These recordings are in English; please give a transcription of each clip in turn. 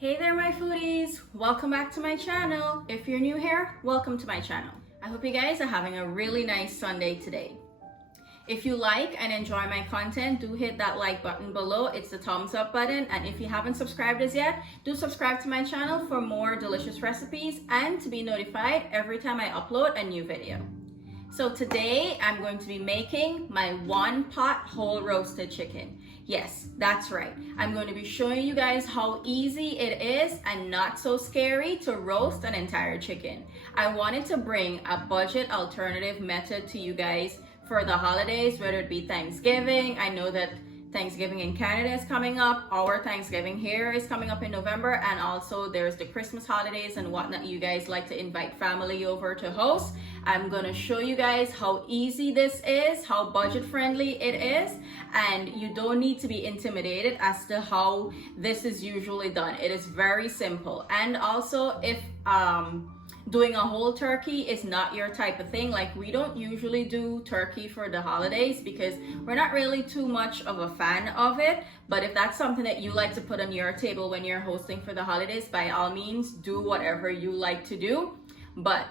Hey there my foodies, welcome back to my channel. If you're new here, welcome to my channel. I hope you guys are having a really nice Sunday today. If you like and enjoy my content, do hit that like button below. It's the thumbs up button, and if you haven't subscribed as yet, do subscribe to my channel for more delicious recipes and to be notified every time I upload a new video. So today I'm going to be making my one pot whole roasted chicken. Yes, that's right. I'm going to be showing you guys how easy it is and not so scary to roast an entire chicken. I wanted to bring a budget alternative method to you guys for the holidays, whether it be Thanksgiving. I know that Thanksgiving in Canada is coming up. Our Thanksgiving here is coming up in November, and also there's the Christmas holidays and whatnot. You guys like to invite family over to host. I'm gonna show you guys how easy this is, how budget friendly it is, and you don't need to be intimidated as to how this is usually done. It is very simple. And also, if doing a whole turkey is not your type of thing, like we don't usually do turkey for the holidays because we're not really too much of a fan of it. But if that's something that you like to put on your table when you're hosting for the holidays, by all means, do whatever you like to do. But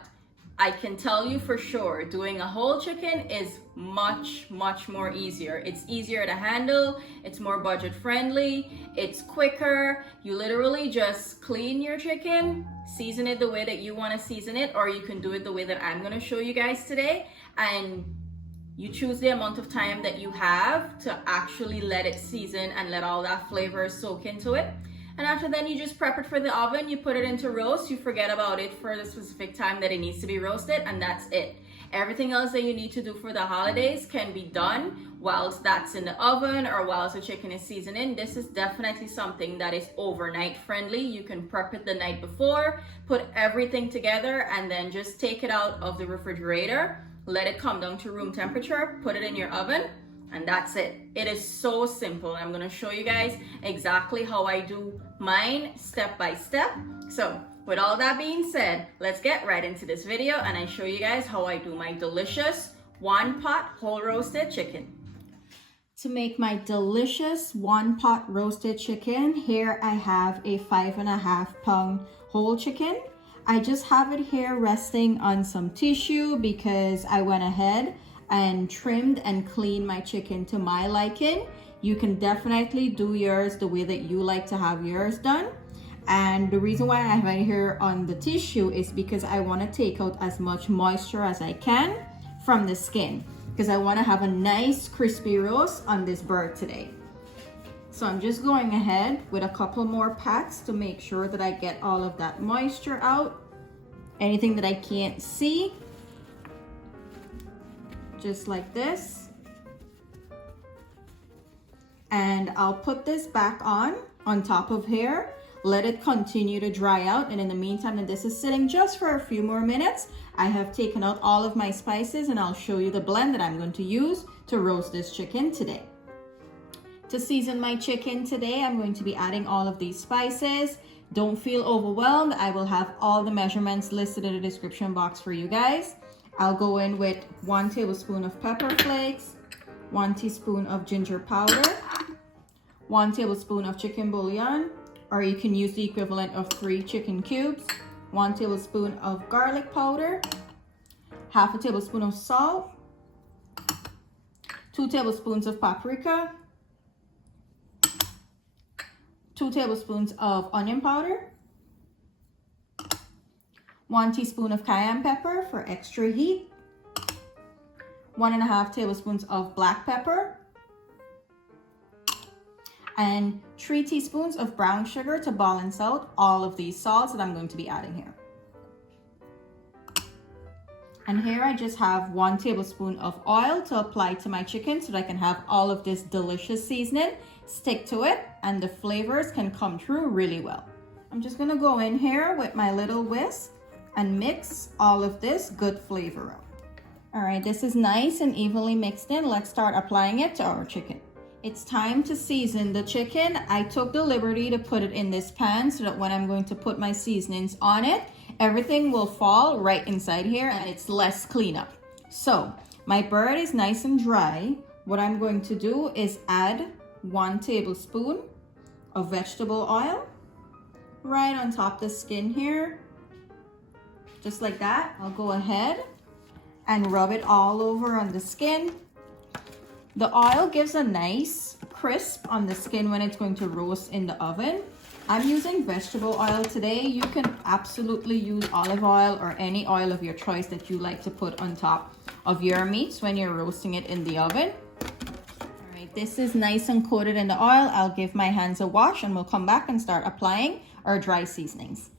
I can tell you for sure, doing a whole chicken is much more easier. It's easier to handle, it's more budget friendly, it's quicker. You literally just clean your chicken, season it the way that you want to season it, or you can do it the way that I'm going to show you guys today, and you choose the amount of time that you have to actually let it season and let all that flavor soak into it. And after then, you just prep it for the oven, you put it into roast, you forget about it for the specific time that it needs to be roasted, and that's it. Everything else that you need to do for the holidays can be done whilst that's in the oven or whilst the chicken is seasoning. This is definitely something that is overnight friendly. You can prep it the night before, put everything together, and then just take it out of the refrigerator, let it come down to room temperature, put it in your oven, and that's it. It is so simple. I'm gonna show you guys exactly how I do mine step by step. So with all that being said, let's get right into this video and I show you guys how I do my delicious one pot whole roasted chicken. To make my delicious one pot roasted chicken, here I have a 5.5 pound whole chicken. I just have it here resting on some tissue because I went ahead and trimmed and cleaned my chicken to my liking. You can definitely do yours the way that you like to have yours done. And the reason why I have it here on the tissue is because I want to take out as much moisture as I can from the skin, because I want to have a nice crispy roast on this bird today. So I'm just going ahead with a couple more pats to make sure that I get all of that moisture out. Anything that I can't see, just like this. And I'll put this back on top of here, let it continue to dry out, and in the meantime that this is sitting just for a few more minutes, I have taken out all of my spices and I'll show you the blend that I'm going to use to roast this chicken today. To season my chicken today, I'm going to be adding all of these spices. Don't feel overwhelmed. I will have all the measurements listed in the description box for you guys. I'll go in with 1 tablespoon of pepper flakes, 1 teaspoon of ginger powder, 1 tablespoon of chicken bouillon, or you can use the equivalent of 3 chicken cubes, 1 tablespoon of garlic powder, half a tablespoon of salt, 2 tablespoons of paprika, 2 tablespoons of onion powder, 1 teaspoon of cayenne pepper for extra heat, 1.5 tablespoons of black pepper, and 3 teaspoons of brown sugar to balance out all of these salts that I'm going to be adding here. And here I just have 1 tablespoon of oil to apply to my chicken so that I can have all of this delicious seasoning stick to it and the flavors can come through really well. I'm just gonna go in here with my little whisk and mix all of this good flavor out. All right, this is nice and evenly mixed in. Let's start applying it to our chicken. It's time to season the chicken. I took the liberty to put it in this pan so that when I'm going to put my seasonings on it, everything will fall right inside here and it's less cleanup. So my bird is nice and dry. What I'm going to do is add 1 tablespoon of vegetable oil. right on top the skin here, just like that. I'll go ahead and rub it all over on the skin. The oil gives a nice crisp on the skin when it's going to roast in the oven. I'm using vegetable oil today. You can absolutely use olive oil or any oil of your choice that you like to put on top of your meats when you're roasting it in the oven. All right, this is nice and coated in the oil. I'll give my hands a wash and we'll come back and start applying our dry seasonings.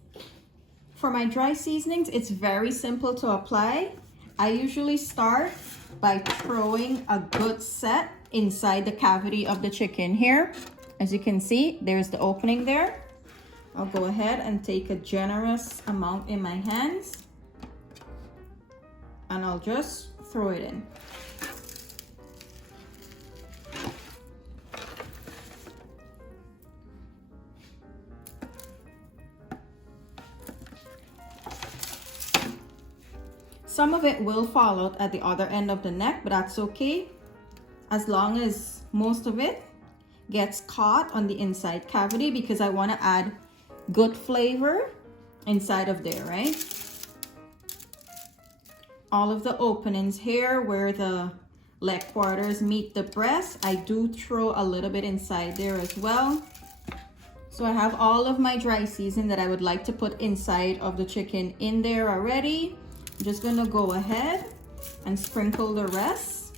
For my dry seasonings, it's very simple to apply. I usually start by throwing a good set inside the cavity of the chicken here. As you can see, there's the opening there. I'll go ahead and take a generous amount in my hands and I'll just throw it in. Some of it will fall out at the other end of the neck, but that's okay, as long as most of it gets caught on the inside cavity, because I want to add good flavor inside of there, right? All of the openings here where the leg quarters meet the breast, I do throw a little bit inside there as well. So I have all of my dry seasoning that I would like to put inside of the chicken in there already. I'm just gonna go ahead and sprinkle the rest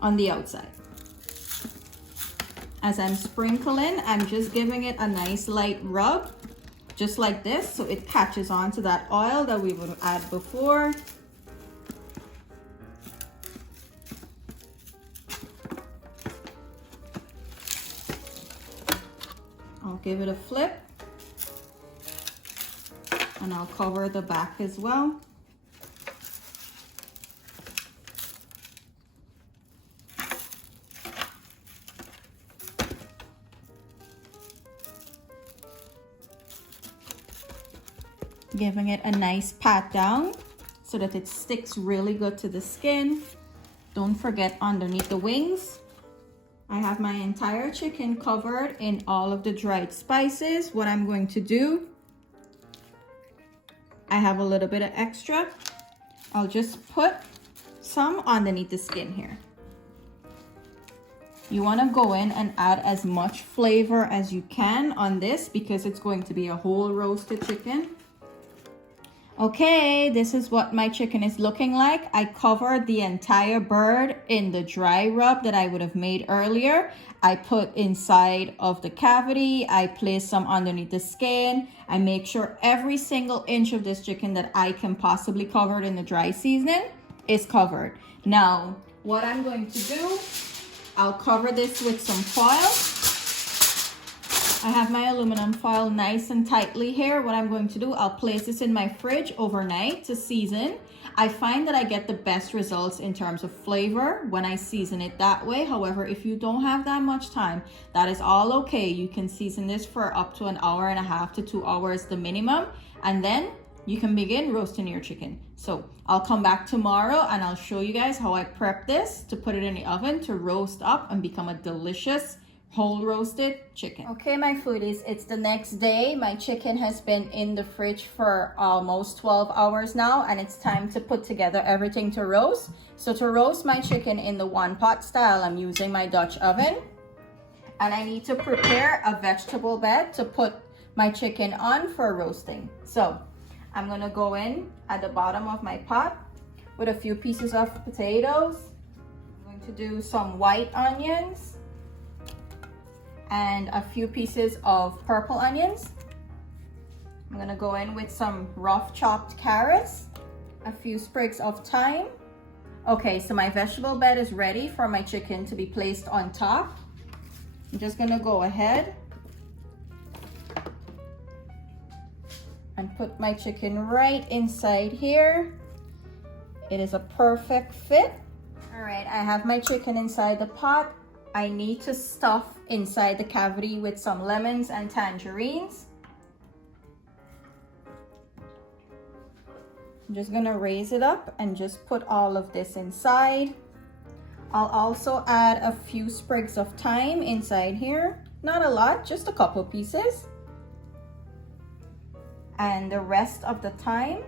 on the outside. As I'm sprinkling, I'm just giving it a nice light rub, just like this, so it catches on to that oil that we would add before. I'll give it a flip and I'll cover the back as well. Giving it a nice pat down so that it sticks really good to the skin. Don't forget underneath the wings. I have my entire chicken covered in all of the dried spices. What I'm going to do, I have a little bit of extra. I'll just put some underneath the skin here. You want to go in and add as much flavor as you can on this because it's going to be a whole roasted chicken. Okay, this is what my chicken is looking like. I covered the entire bird in the dry rub that I would have made earlier. I put inside of the cavity. I place some underneath the skin. I make sure every single inch of this chicken that I can possibly cover in the dry seasoning is covered. Now, what I'm going to do, I'll cover this with some foil. I have my aluminum foil nice and tightly here. What I'm going to do, I'll place this in my fridge overnight to season. I find that I get the best results in terms of flavor when I season it that way. However, if you don't have that much time, that is all okay. You can season this for up to 1.5 hours to 2 hours, the minimum, and then you can begin roasting your chicken. So I'll come back tomorrow and I'll show you guys how I prep this to put it in the oven to roast up and become a delicious whole roasted chicken. Okay, my foodies, it's the next day. My chicken has been in the fridge for almost 12 hours now, and it's time to put together everything to roast. So to roast my chicken in the one pot style, I'm using my Dutch oven, and I need to prepare a vegetable bed to put my chicken on for roasting. So I'm gonna go in at the bottom of my pot with a few pieces of potatoes. I'm going to do some white onions and a few pieces of purple onions. I'm gonna go in with some rough chopped carrots, a few sprigs of thyme. Okay, so my vegetable bed is ready for my chicken to be placed on top. I'm just gonna go ahead and put my chicken right inside here. It is a perfect fit. All right, I have my chicken inside the pot. I need to stuff inside the cavity with some lemons and tangerines. I'm just gonna raise it up and just put all of this inside. I'll also add a few sprigs of thyme inside here. Not a lot, just a couple pieces. And the rest of the time,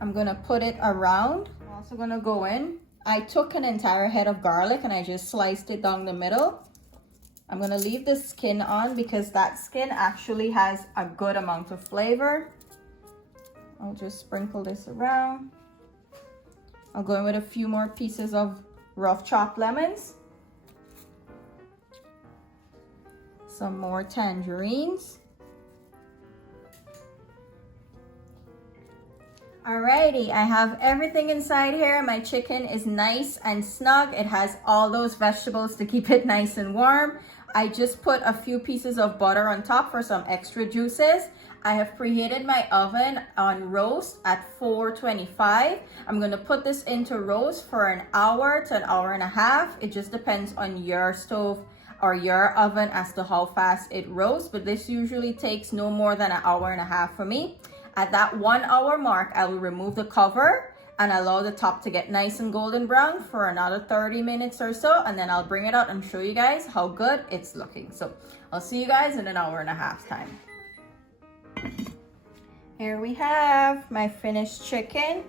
I'm gonna put it around. I'm also gonna go in. I took an entire head of garlic and I just sliced it down the middle. I'm gonna leave the skin on because that skin actually has a good amount of flavor. I'll just sprinkle this around. I'll go in with a few more pieces of rough chopped lemons. Some more tangerines. Alrighty, I have everything inside here. My chicken is nice and snug. It has all those vegetables to keep it nice and warm. I just put a few pieces of butter on top for some extra juices. I have preheated my oven on roast at 425. I'm gonna put this into roast for an hour to an hour and a half. It just depends on your stove or your oven as to how fast it roasts, but this usually takes no more than an hour and a half for me. At that 1 hour mark, I will remove the cover and allow the top to get nice and golden brown for another 30 minutes or so, and then I'll bring it out and show you guys how good it's looking. So I'll see you guys in an hour and a half time. Here we have my finished chicken.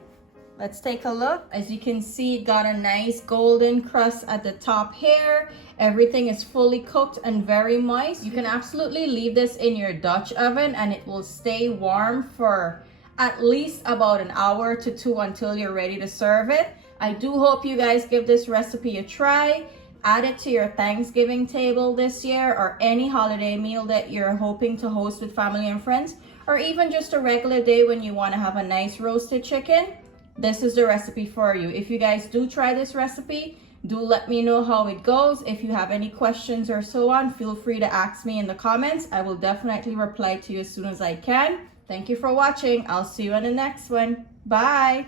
Let's take a look. As you can see, it got a nice golden crust at the top here. Everything is fully cooked and very moist. You can absolutely leave this in your Dutch oven and it will stay warm for at least about an hour to 2 until you're ready to serve it. I do hope you guys give this recipe a try. Add it to your Thanksgiving table this year or any holiday meal that you're hoping to host with family and friends, or even just a regular day when you want to have a nice roasted chicken. This is the recipe for you. If you guys do try this recipe, do let me know how it goes. If you have any questions or so on, feel free to ask me in the comments. I will definitely reply to you as soon as I can. Thank you for watching. I'll see you on the next one. Bye.